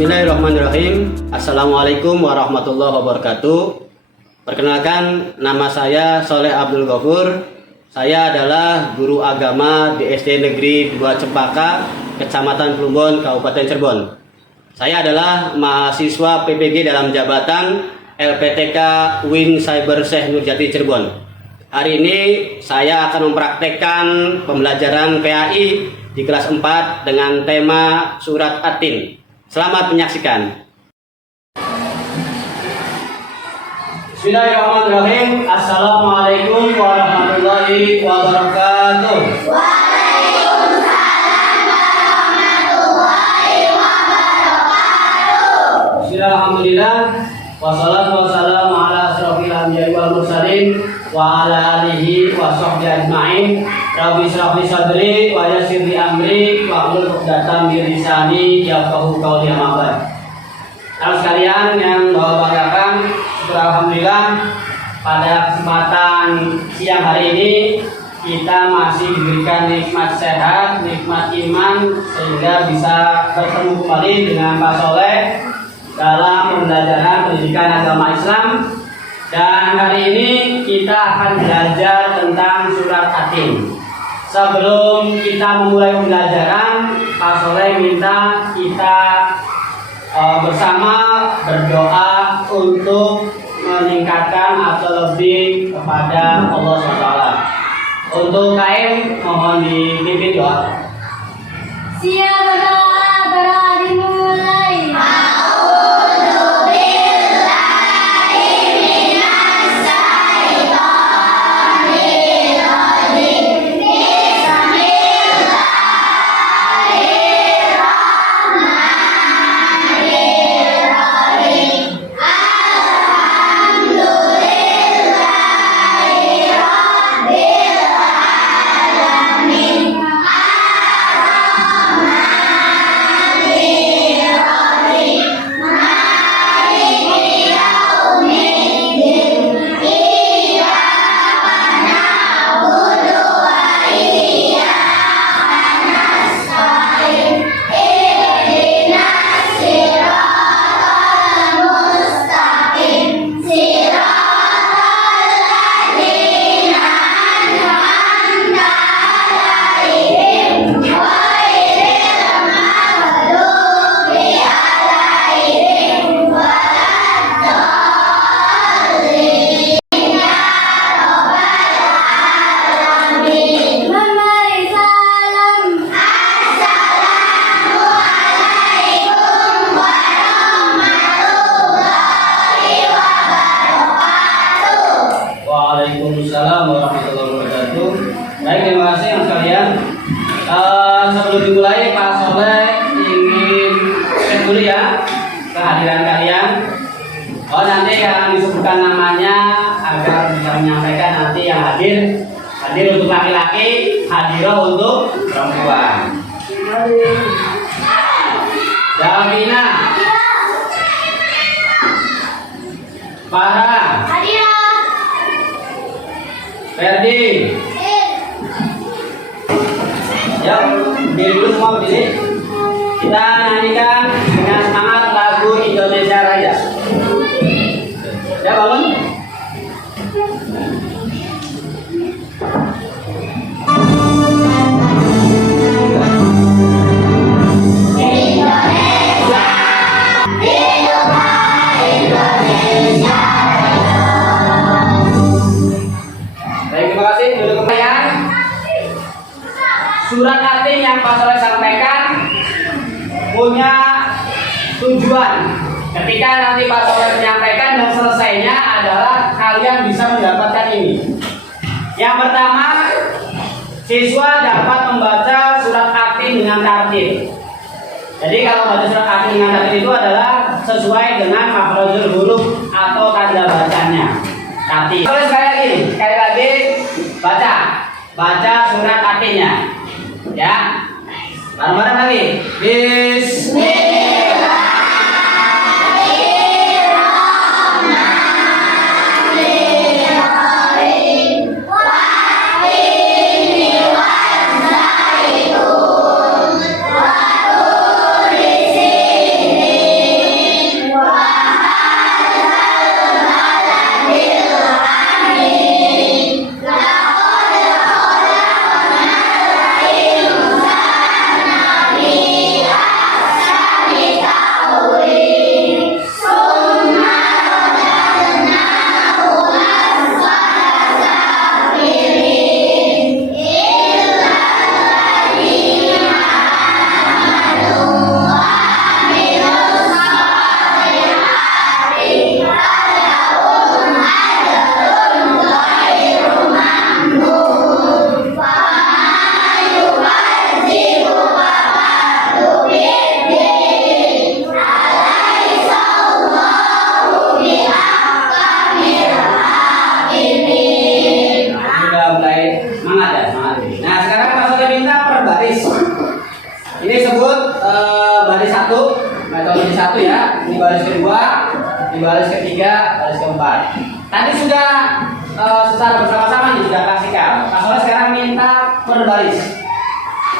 Bismillahirrahmanirrahim. Assalamualaikum warahmatullahi wabarakatuh. Perkenalkan, nama saya Soleh Abdul Ghafur. Saya adalah guru agama di SD Negeri 2 Cempaka, Kecamatan Plumbon, Kabupaten Cirebon. Saya adalah mahasiswa PPG dalam jabatan LPTK Wing Cyber Syekh Nurjati Cirebon. Hari ini saya akan mempraktekkan pembelajaran PAI di kelas 4 dengan tema Surat At-Tin. Selamat menyaksikan. Bismillahirrahmanirrahim. Assalamualaikum warahmatullahi wabarakatuh. Waalaikumsalam warahmatullahi wabarakatuh. Bismillahirrahmanirrahim. Wassalatu wassalamu ala asrofil anbiya'i wal mursalin wa ala alihi wa sahbihi ajma'in. Rabbi shrah li sadri wa yassir li amri wa hlul 'uqdatam min lisani yafqahu qawli. Amma ba'd. Saudara sekalian yang bawa banggakan, alhamdulillah pada kesempatan siang hari ini kita masih diberikan nikmat sehat, nikmat iman, sehingga bisa bertemu kembali dengan Pak Soleh dalam pembelajaran pendidikan agama Islam. Dan hari ini kita akan belajar tentang surat At-Tin. Sebelum kita memulai pembelajaran, Pak Soleh minta kita bersama berdoa untuk meningkatkan atau lebih kepada Allah SWT. Untuk KM mohon dipimpin doa. Siap berdoa, berdoa dimulai. Waalaikumsalam warahmatullahi wabarakatuh. Baik, terima kasih yang sekalian. Sebelum dimulai, Pak Soleh ingin cek dulu ya kehadiran kalian. Nanti yang disebutkan namanya agar bisa menyampaikan nanti yang hadir untuk laki-laki, hadirah untuk perempuan. Davina, Farah, Ferdi, ya, berdiri dulu semua berdiri. Kita nyanyikan dengan semangat lagu Indonesia Raya. Ya, bangun. Surat At-Tin yang Pak Soleh sampaikan punya tujuan. Ketika nanti Pak Soleh menyampaikan dan selesainya adalah kalian bisa mendapatkan ini. Yang pertama, siswa dapat membaca surat At-Tin dengan tartil. Jadi kalau baca surat At-Tin dengan tartil itu adalah sesuai dengan makhrajul huruf atau tanda bacanya. Tartil. Sekali lagi baca surat At-Tinnya. Ya, bareng-bareng lagi. Bismillahirrahmanirrahim. di baris ketiga, baris keempat. Tadi sudah secara bersama-sama nih sudah kasihkan. Pak Soleh sekarang minta per baris.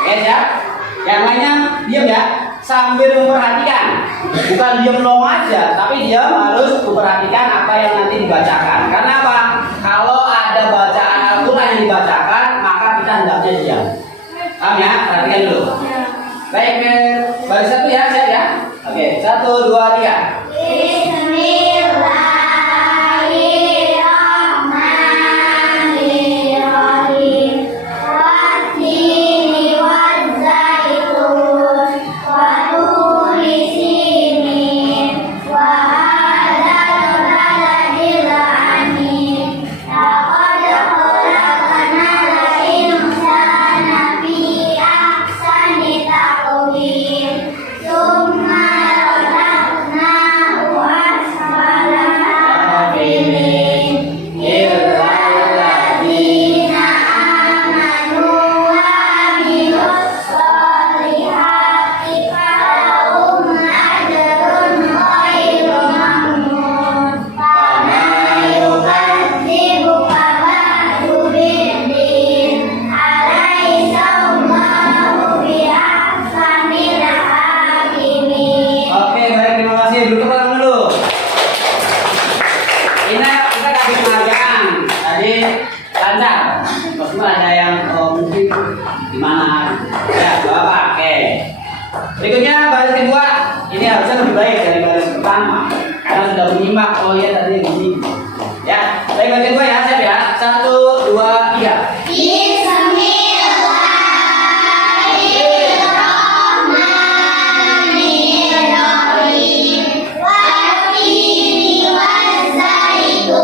Oke siap? Yang lainnya diam ya, sambil memperhatikan. Bukan diam long aja, tapi dia harus memperhatikan apa yang nanti dibacakan. Karena apa? Kalau ada bacaan Al-Quran yang dibacakan, maka kita hendaknya diam. Paham ya? Perhatikan dulu. Baik, baris satu ya, siap ya? Oke, 1, 2, 3. Bismillahirrahmanirrahim. Wattini wazzaitun wa turi sinin wa hadzal baladil amin. Laqad khalaqnal insana fi ahsani taqwim. Tsumma radadnahu asfala safilin. Illa alladzina amanu wa amilus solihati falahum ajrun ghairu mamnun. Fama yukadzibuka ba'du biddin. Alaysa Allahu biahsanil hakimin. Oke, baik, terima kasih. Duduk dulu. Ini kita kasih penghargaan. Tadi lancar. Maksudnya ada yang mungkin gimana? Ya, Bapak. Oke. Berikutnya baris kedua. Ini harusnya lebih baik dari baris pertama. Karena sudah menyimak. Oh iya tadi begini. Ya, baik baris kedua ya, siap ya. 1, 2, 3. Bismillahirrahmanirrahim. Wattini wazzaitun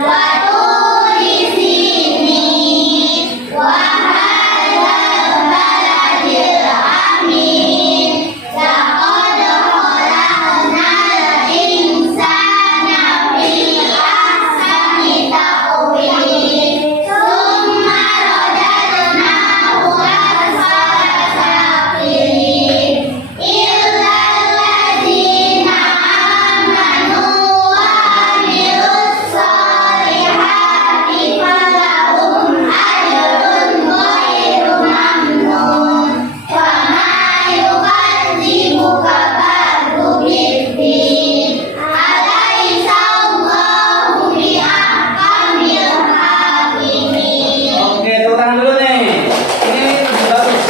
wa turi sinin wa hadzal baladil amin. Laqad khalaqnal insana fi ahsani taqwim. Tsumma radadnahu asfala safilin. Illa alladzina amanu wa amilus solihati falahum ajrun ghairu mamnun. Fama yukadzibuka ba'du biddin. Alaysa Allahu biahkamil hakimin. Oke, tepuk tangan dulu nih. Ini lebih bagus.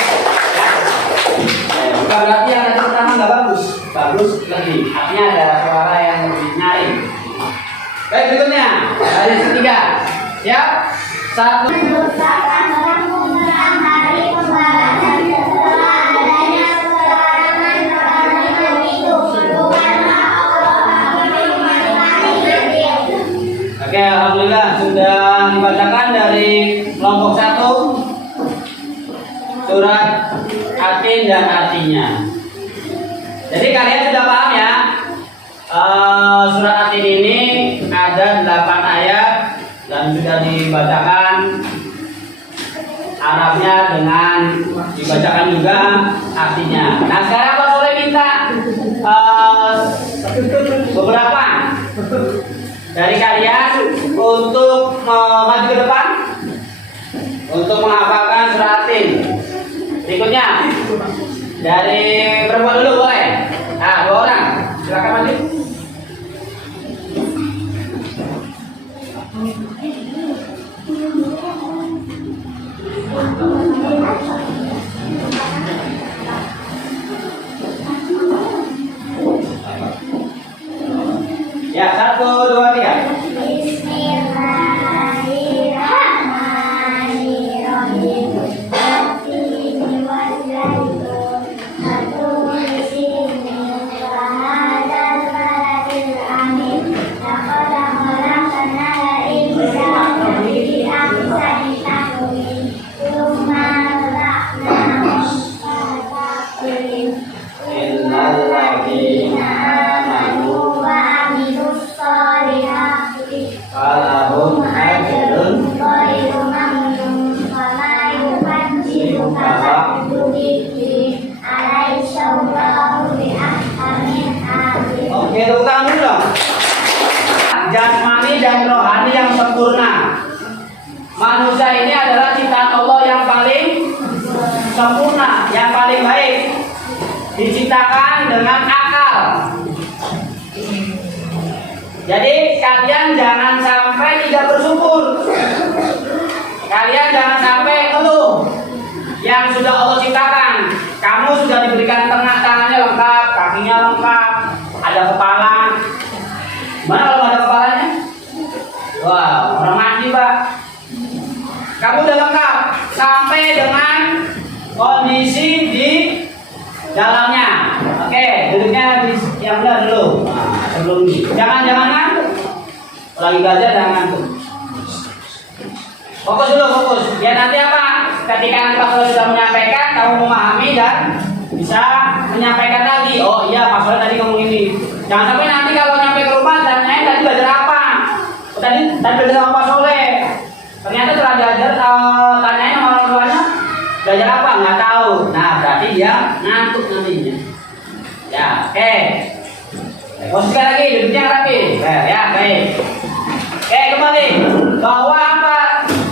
Ya. Bukan berarti yang tadi pertama nggak bagus. Bagus lagi. Artinya ada suara yang lebih nyaring. Baik, berikutnya. Baris ketiga. Siap? 1. Merupakan menerang hari pembalasan setelah adanya pelarangan itu. Karena Allah Oke, alhamdulillah sudah dibacakan dari kelompok 1 surat Atin dan artinya. Jadi kalian sudah paham ya? Surat Atin ini ada 8 ayat dan sudah dibacakan Arabnya dengan dibacakan juga artinya. Nah sekarang Pak Soleh minta beberapa dari kalian untuk maju ke depan untuk menghafalkan surat Atin. Berikutnya dari perempuan dulu boleh. Nah 2 orang silakan maju. Ya 1, 2, 3. Bismillahirrahmanirrahim. Wattini wazzaitun wa turi sinin wa hadzal baladil amin. Laqad khalaqnal insana fi ahsani taqwim. Tsumma radadnahu asfala safilin. Illa alladzina amanu wa amilus solihati jasmani dan rohani yang sempurna. Manusia ini adalah ciptaan Allah yang paling sempurna, yang paling baik. Diciptakan dengan akal. Jadi kalian jangan sampai tidak bersyukur. Kalian jangan sampai ngeluh yang sudah Allah ciptakan. Kamu sudah diberikan tangannya lengkap, kakinya lengkap, ada kepala. Mana kalau ada kepalanya? Wah, orang mati, Pak. Kamu udah lengkap sampai dengan kondisi di dalamnya. Oke, duduknya yang benar dulu. Nah, sebelum ini. Jangan ngantuk. Lagi belajar jangan ngantuk. Fokus dulu, fokus. Biar nanti apa? Ketika nanti Pak Soleh sudah menyampaikan, kamu memahami dan bisa menyampaikan lagi. Oh iya, Pak Soleh tadi ngomong ini. Jangan sampai nanti kalau nyampe ke rumah tanyain tadi belajar apa? Tadi belajar sama Pak Soleh. Ternyata setelah belajar tanyain sama orang tuanya belajar apa? Nggak tahu. Nah, berarti dia ngantuk nantinya. Ya, oke. Posisikan lagi, duduknya rapi. Ya, baik. Oke, kembali. Bahwa apa?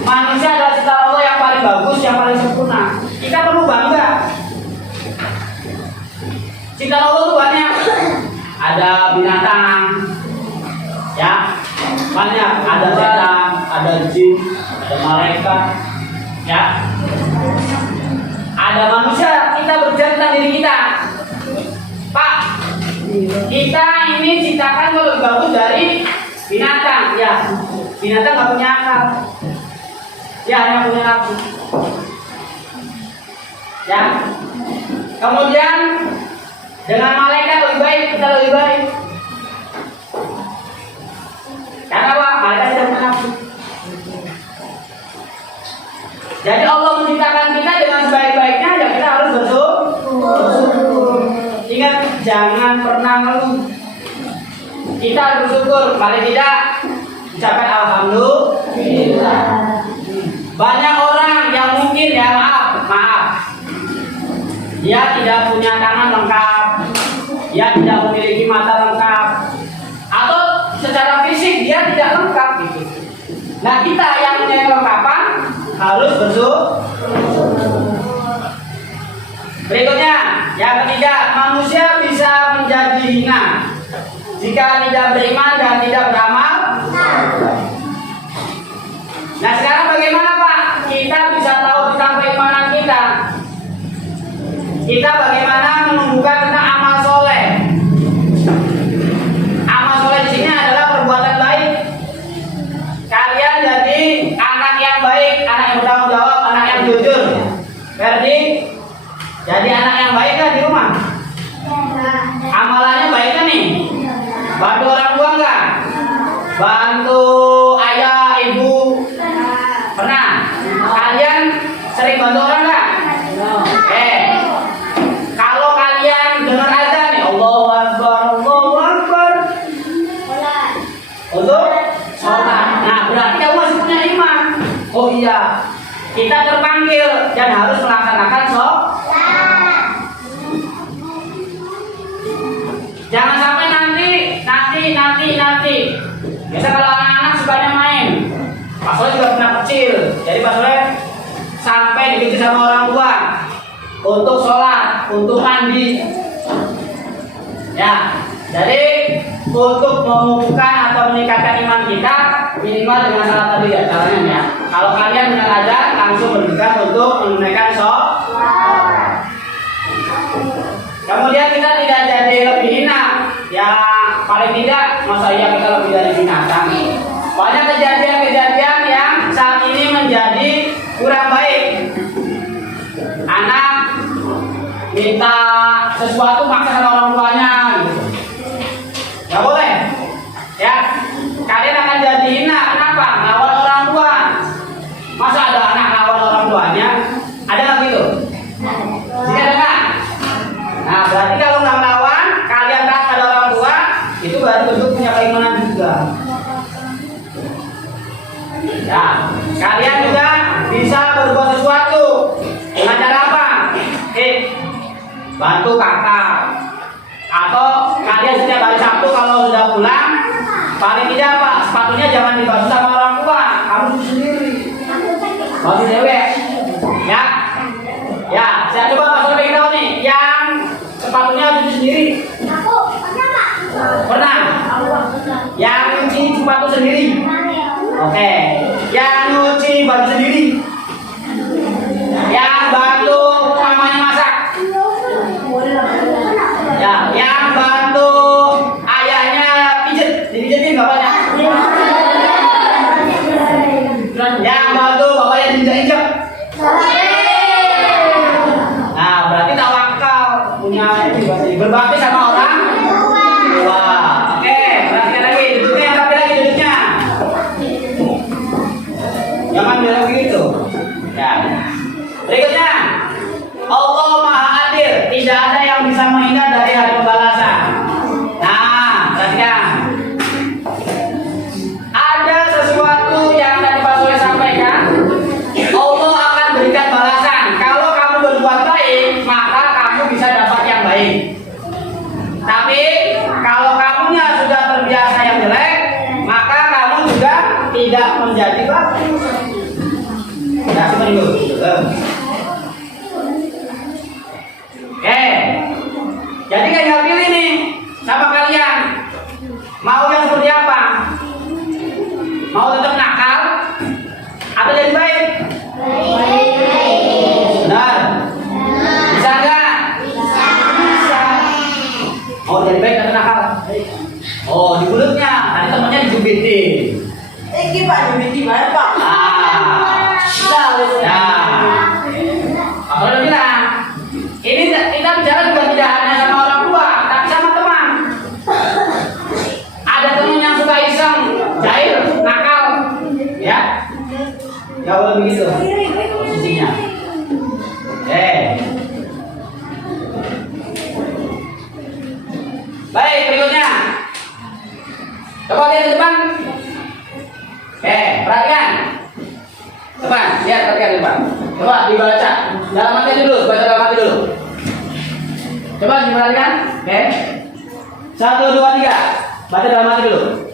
Manusia adalah ciptaan Allah yang paling bagus, yang paling sempurna. Kita perlu bangga. Ciptaan Allah itu banyak. Ada binatang, ya, banyak. Ada setan, ada jin, ada malaikat, ya. Ada manusia. Kita berbicara tentang diri kita. Pak, kita ini ciptakan kalau lebih bagus dari binatang, ya. Binatang nggak punya akal. Ya, hanya punya nafsu. Ya. Kemudian dengan malaikat lebih baik, kita lebih baik. Karena apa? Malaikat tidak punya nafsu. Jadi Allah menciptakan kita dengan sebaik-baiknya, ya kita harus bersyukur. Ingat, jangan pernah ngeluh. Kita harus bersyukur. Paling tidak ucapkan alhamdulillah. Banyak orang yang mungkin ya maaf, dia tidak punya tangan lengkap, dia tidak memiliki mata lengkap, atau secara fisik dia tidak lengkap gitu. Nah, kita yang punya kelengkapan harus bersyukur. Berikutnya, yang ketiga, manusia bisa menjadi hina jika tidak beriman dan tidak beramal. Nah, sekarang bagaimana, Pak? Kita bisa tahu tentang keimanan kita. Kita bagaimana menumbuhkan tentang amal soleh. Amal soleh di sini adalah perbuatan baik. Kalian jadi anak yang baik, anak yang bertanggung jawab, anak yang jujur. Berarti jadi anak yang baik kan di rumah? Amalannya baik kan nih? Bantu orang tua enggak? Bantu ayah, ibu? Pernah? Kalian sering bantu orang enggak? Kalau kalian dengar azan nih, Allahu Akbar, Allahu Akbar. Untuk sholat. Nah, berarti kamu masih punya iman. Oh iya, kita terpanggil dan harus melaksanakan sholat. Jangan sampai nanti. Biasa kalau anak-anak sukanya main. Pak Soleh juga pernah kecil. Jadi Pak Soleh sampai dikejar sama orang tua untuk sholat, untuk mandi. Ya, jadi untuk memupukkan atau meningkatkan iman kita minimal dengan salat tadi ya caranya ya. Kalau kalian dengar azan langsung berdiri untuk menunaikan sholat. Kemudian kita tidak jadi lebih hina. Ya paling tidak masa iya kita lebih dari binatang. Banyak kejadian-kejadian yang saat ini menjadi kurang baik. Anak minta sesuatu maksa sama orang tuanya gitu. Gak boleh. Ya, kalian akan jadi hina. Kenapa? Ngelawan orang tua. Masa ada anak ngelawan orang tuanya? Ada nggak gitu? Jika ada nggak? Nah, berarti kalau nggak ngelawan, kalian taat pada orang tua, itu berarti bentuk punya keimanan juga. Ya, kalian juga bisa berbuat sesuatu dengan cara apa? Bantu kakak. Atau kalian setiap hari Sabtu kalau sudah pulang, paling tidak apa? Sepatunya jangan dibasuh sama orang tua, kamu cuci sendiri. Basuh cewek, ya. Ya, saya coba basuh lebih tahu nih, yang sepatunya cuci sendiri. Aku pernah Pak? Pernah? Yang cuci sepatu sendiri. Oke. Yang nyuci baju sendiri. Yang bantu mamanya masak. Ya, yang bantu ayahnya pijet, dipijetin bapaknya. Yang bantu bapaknya diinjak-injak. Nah, berarti tawakal punya berbakti sama orang tua. Oke, perhatikan lagi duduknya, tapi lagi duduknya. Jangan bilang begitu. Ya. Berikutnya, Allah Maha Adil, tidak ada yang bisa menghindar dari hari pembalasan. Nah, perhatikan. Ada sesuatu yang tadi Pak Soleh sampaikan, Allah akan berikan balasan. Kalau kamu berbuat baik, maka kamu bisa dapat yang baik. Tapi kalau kamunya sudah terbiasa yang jelek, maka kamu juga tidak menjadi bagus. Nah, seperti itu. Oke, jadi tinggal pilih nih sama kalian, mau yang seperti apa? Mau tetap nakal atau jadi baik? Benar? Bisa nggak? Bisa. Mau jadi baik atau nakal? Oh, di mulutnya, tadi temennya dijubitin. Pak, duit mana Pak? Nah, kalau udah bilang, ini kita bicara juga tidak hanya sama orang tua, tapi sama teman. Ada teman yang suka iseng, jahil, nakal, ya? Gak boleh begitu posisinya. Baik, berikutnya. Coba lihat ke depan. Perhatikan. Depan, lihat, perhatikan depan. Coba dibaca dalam hati dulu, baca dalam hati dulu. Coba diperhatikan. 1, 2, 3. Baca dalam hati dulu.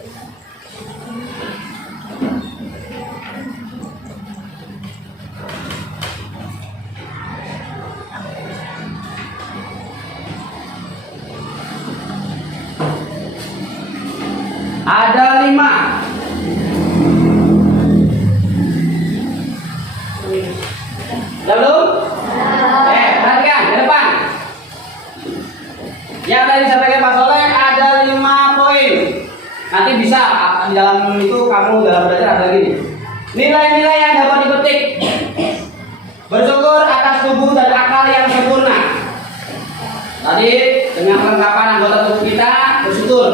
Ada 5. Sudah belum? Perhatikan ke depan. Yang tadi disampaikan Pak Soleh ada 5 poin. Nanti bisa di dalam itu kamu dalam belajar ada gini. Nilai-nilai yang dapat dipetik. Bersyukur atas tubuh dan akal yang sempurna. Tadi dengan kelengkapan anggota tubuh kita bersyukur.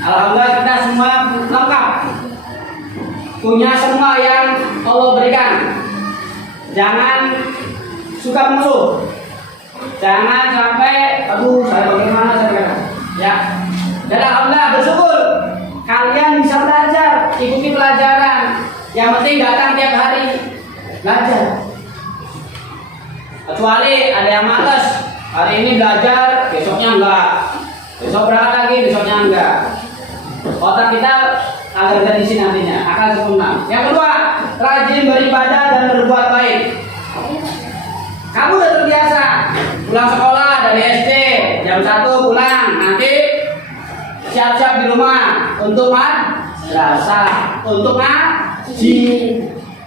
Alhamdulillah kita semua lengkap. Punya semua yang Allah berikan. Jangan suka mengeluh. Jangan sampai aduh saya bagaimana saya. Ya. Dan alhamdulillah bersyukur kalian bisa belajar, ikuti pelajaran. Yang penting datang tiap hari belajar. Kecuali ada yang malas, hari ini belajar, besoknya enggak. Besok berangkat lagi, besoknya enggak. Otak kita agar terisi nantinya akan sempurna. Yang kedua, rajin beribadah dan berbuat baik. Kamu udah terbiasa pulang sekolah dari SD jam 1 pulang, nanti siap-siap di rumah untuk madrasah, untuk ngaji.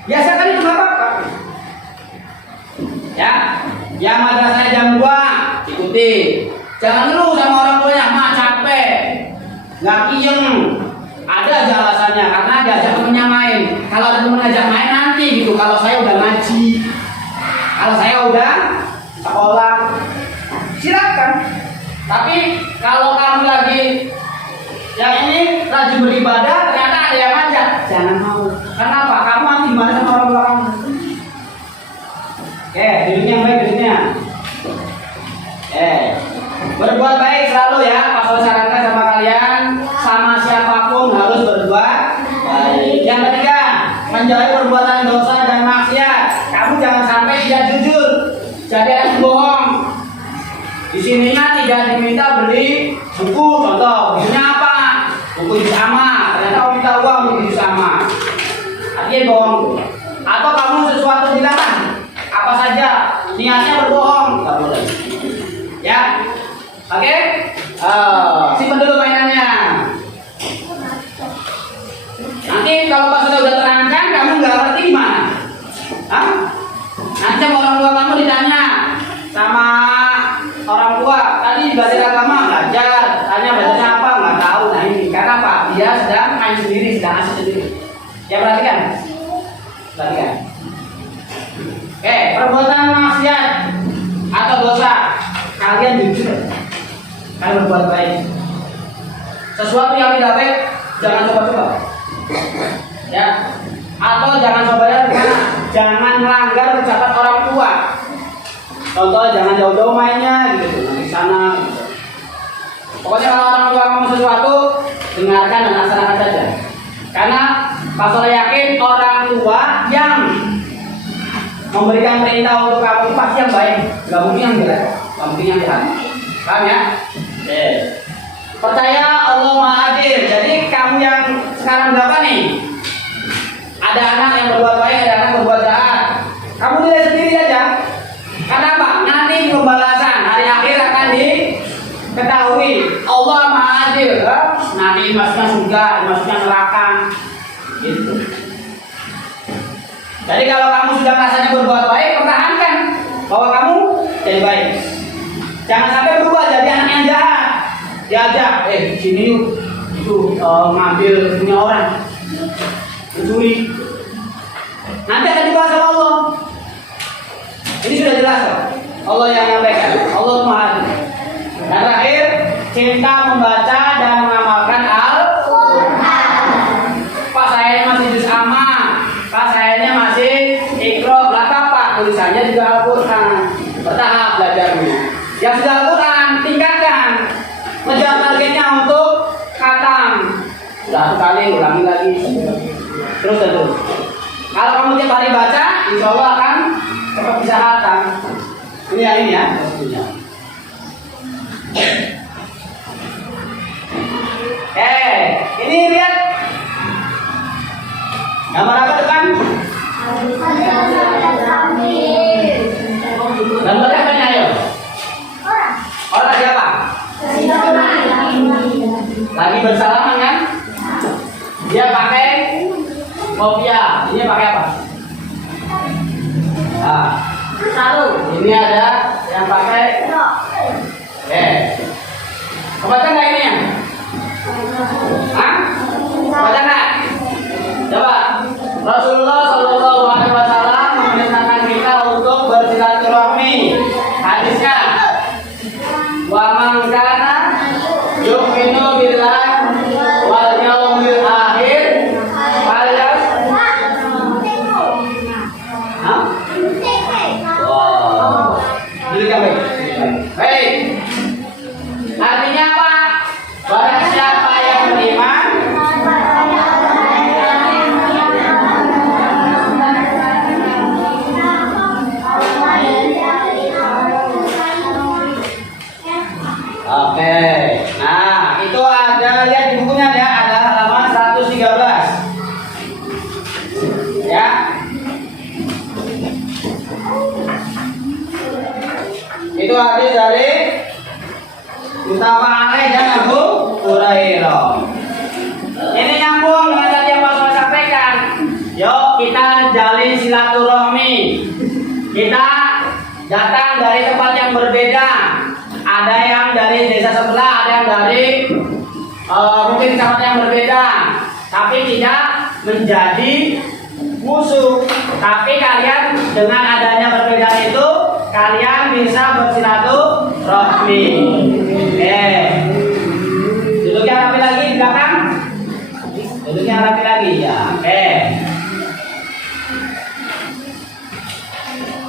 Biasakan itu nggak apa-apa. Ya, yang madrasah jam 2 ikuti. Jangan dulu sama orang tuanya, mah capek, nggak kiyeng. Ada aja alasannya, karena diajak temennya main. Kalau ada temen ngajak main nanti gitu. Kalau saya udah ngaji, kalau saya udah sekolah, silakan. Tapi kalau kamu lagi yang ini rajin beribadah, ternyata ada yang ngajak, jangan mau. Kenapa? Kamu nanti gimana sama orang tua kamu? Duduknya yang baik, duduknya. Berbuat baik selalu ya. Pas saya sarankan sama kalian, sama siapapun harus berbuat baik. Yang ketiga, menjauhi perbuatan dosa dan maksiat. Kamu jangan sampai tidak jujur, jadi orang bohong. Di sininya tidak diminta beli buku, contoh bukunya apa? buku juz amma, ternyata kamu minta uang buku juz amma, artinya bohong. Atau kamu sesuatu dilarang, apa saja niatnya berbohong, nggak boleh. Ya, oke? Simpan dulu mainannya. Nanti kalau pas udah terangkan, kamu nggak ngerti gimana? Hah? Nanti sama orang tua kamu ditanya sama orang tua, tadi belajar agama belajar, tanya belajarnya apa nggak tahu. Nah ini karena apa? Dia sedang main sendiri, sedang asik sendiri. Ya perhatikan, perhatikan. Oke, perbuatan maksiat atau dosa, kalian jujur, kalian berbuat baik. Sesuatu yang tidak baik jangan coba-coba. Ya, atau jangan coba ya, jangan melanggar ucapan orang tua. Contoh jangan jauh-jauh mainnya gitu di sana. Pokoknya kalau orang tua ngomong sesuatu, dengarkan dan laksanakan saja. Karena Pak yakin orang tua yang memberikan perintah untuk kamu itu pasti yang baik, nggak mungkin yang jelek, nggak mungkin yang jahat. Paham ya? Percaya Allah Maha Adil. Jadi kamu yang sekarang berapa nih? Ada anak yang berbuat baik, ada anak yang berbuat jahat. Kamu nilai sendiri aja. Karena apa? Nanti pembalasan hari akhir akan diketahui. Allah Maha Adil. Nanti masuknya surga, masuknya neraka. Gitu. Jadi kalau kamu sudah rasanya berbuat baik, pertahankan bahwa kamu jadi baik. Jangan sampai berubah jadi anak yang jahat. Diajak, sini yuk, itu ngambil punya orang, mencuri. Nanti akan dibahas sama Allah. Ini sudah jelas kok. Allah yang menyampaikan. Allah Maha Adil. Dan terakhir, cinta membaca dan mengamalkan Al-Quran. Pak saya masih juz amma, Pak saya masih Iqra, belakang Pak tulisannya juga Al-Quran. Bertahap belajarnya. Yang sudah Al-Quran tingkatkan. Mengejar targetnya untuk khatam. Satu kali ulangi lagi. Terus dan terus. Kalau kamu tiap hari baca, insya Allah akan cepat bisa khatam. Ini ya. Ini lihat gambar apa depan? Gambarnya apa nih ayo? Orang siapa? Lagi bersalaman kan? Dia pakai kopiah. Ini pakai apa? Nah, ini ada yang pakai. Kebaca nggak ini ya? Hah? Kebaca nggak? Coba. Rasulullah Shallallahu Alaihi Wasallam memerintahkan kita untuk bersilaturahmi. Hadisnya, wa man kana yu'minu billahi wal yaumil akhir falyas. Hah? Wow. Dulu kan baik. Baik. Artinya apa? Barang siapa yang beriman Oke, nah itu ada lihat di bukunya ya, ada halaman 113 ya. Itu hadis dari Mustafa Alaih dan Abu Hurairah. Ini nyambung dengan tadi yang Pak Soe sampaikan. Yuk kita jalin silaturahmi. Kita datang dari tempat yang berbeda. Ada yang dari desa sebelah, ada yang dari mungkin tempat yang berbeda, tapi tidak menjadi musuh. Tapi kalian dengan adanya perbedaan itu, kalian bisa bersilaturahmi. Duduknya rapi lagi di belakang. Duduknya rapi lagi ya.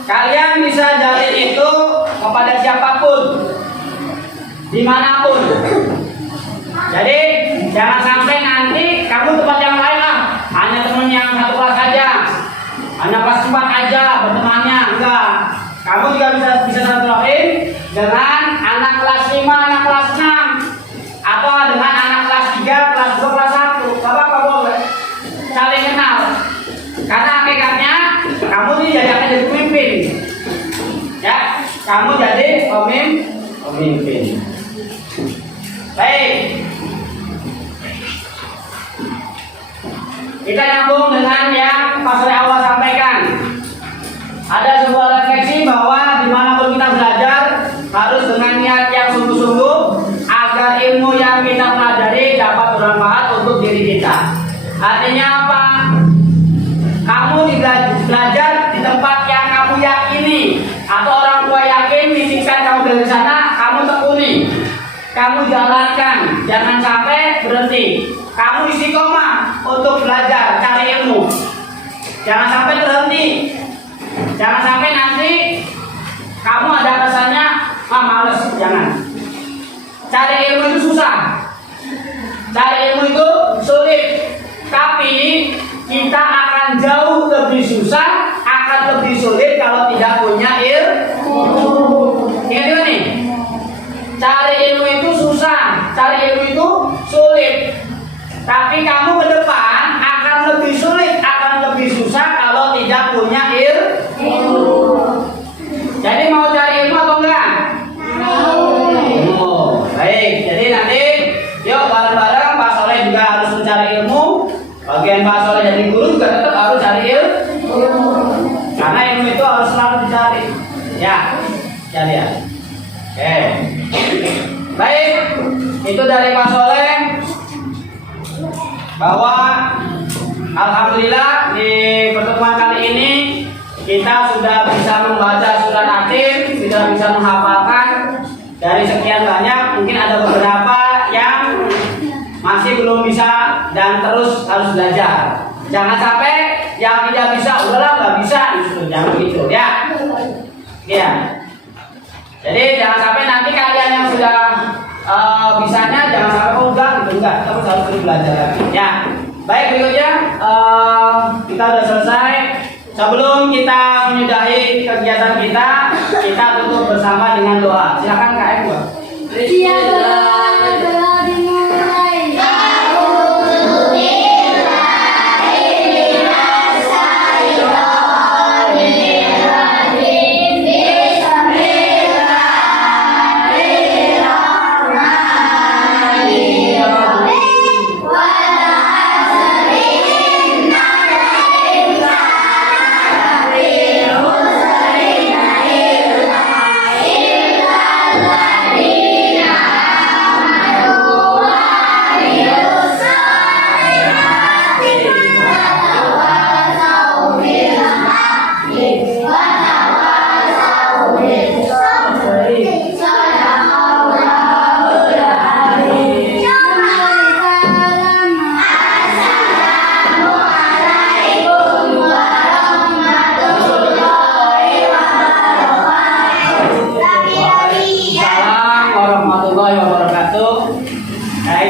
Kalian bisa jalin itu kepada siapapun, dimanapun. Jadi jangan sampai nanti kamu tempat yang lain lah, hanya teman yang satu kelas saja, hanya kelas 4 aja bertemannya. Enggak, kamu juga bisa silaturahmi dengan anak kelas 5, anak kelas 6, atau dengan anak kelas 3, kelas 2, kamu jadi pemimpin. Baik. Kita nyambung dengan yang Pak Soleh awal sampaikan. Ada sebuah refleksi bahwa dimanapun kita belajar harus dengan niat yang sungguh-sungguh agar ilmu yang kita pelajari dapat bermanfaat untuk diri kita. Artinya apa? Kamu belajar di tempat yang kamu yakini atau orang tua yakin misikan kamu dari sana, kamu tekuni, kamu jalankan, jangan sampai berhenti. Kamu istiqomah untuk belajar cari ilmu, jangan sampai berhenti. Jangan sampai nanti kamu ada rasanya males, jangan. Cari ilmu itu susah, cari ilmu itu sulit, tapi kita akan jauh lebih susah, akan lebih sulit kalau tidak punya ilmu. Ingat itu nih, cari ilmu itu susah, cari ilmu itu sulit, tapi kamu ke depan akan lebih sulit, akan lebih susah kalau tidak punya ilmu. Jadi mau cari ilmu atau enggak? Ilmu. Baik, jadi nanti yuk bareng-bareng Pak Soleh juga harus mencari ilmu. Bagian Pak Soleh jadi guru juga tetap harus cari ilmu. Karena ilmu itu harus selalu dicari. Ya, jadi ya. Oke. Baik, itu dari Pak Soleh bahwa alhamdulillah di pertemuan kali ini kita sudah bisa membaca surat Atin, sudah bisa menghafalkan. Dari sekian banyak, mungkin ada beberapa yang masih belum bisa dan terus harus belajar. Jangan sampai yang tidak bisa, udahlah nggak bisa, jangan gitu ya. Ya. Jadi jangan sampai nanti kalian yang sudah bisanya jangan sampai enggak, terus harus terus belajar lagi. Ya. Baik, berikutnya kita sudah selesai. Sebelum kita menyudahi kegiatan kita tutup bersama dengan doa. Silakan Kak Eko. Doa dimulai.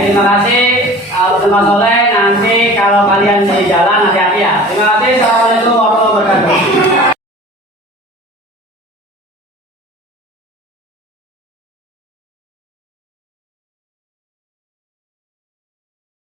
Terima kasih Pak Soleh. Nanti kalau kalian di jalan hati-hati ya. Terima kasih. Assalamualaikum warahmatullahi wabarakatuh.